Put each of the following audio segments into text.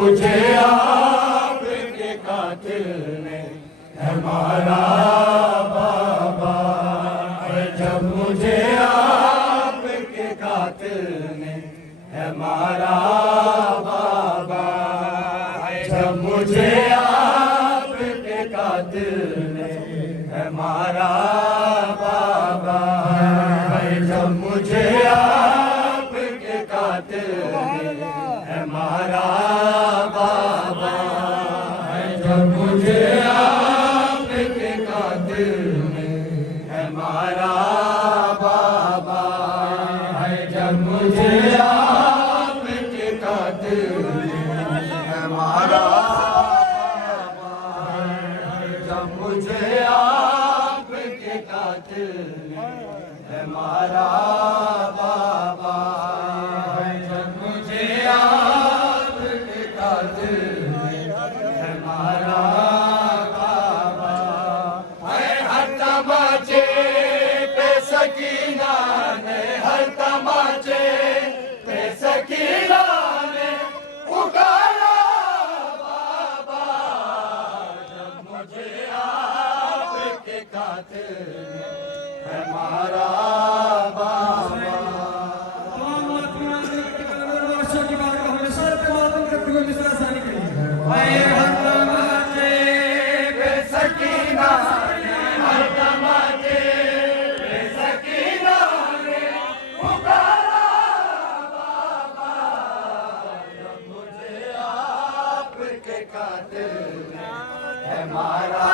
मुझे आपके कातिल ने है मारा बाबा, जब मुझे आपके कातिल ने है मारा बाबा, जब मुझे आपके कातिल ने है मारा बाबा, जब मुझे आपके कातिल ने है मारा बाबा, जब मुझे आपके कातिल ने है मारा बाबा, जब मुझे आपके कातिल ने है मारा बाबा, जब मुझे आपके कातिल ने है मारा बाबा, जब मुझे आपके कातिल ने है मारा बाबा, हर तमाचे पे सकीना ने, हर तमाचे पे सकीना ने पुकारा बाबा, जब मुझे आपके कातिल ने है मारा बाबा। हर तमाचे पे सकीना ने, हर तमाचे पे सकीना ने पुकारा बाबा, जब मुझे आपके कातिल ने है मारा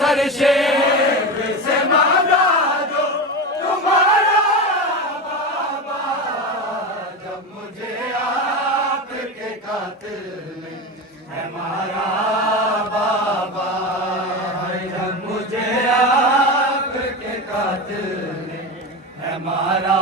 सर शेर से मांगा जो तुम्हारा बाबा, जब मुझे आपके कातिल ने है मारा बाबा, जब मुझे आपके कातिल ने है मारा